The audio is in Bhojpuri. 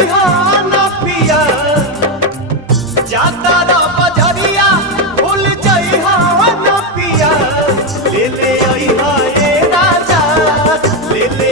जइहा ना पिया जाता रा बजरिया भूल जइहा ना पिया ले ले अइहा ए राजा ले ले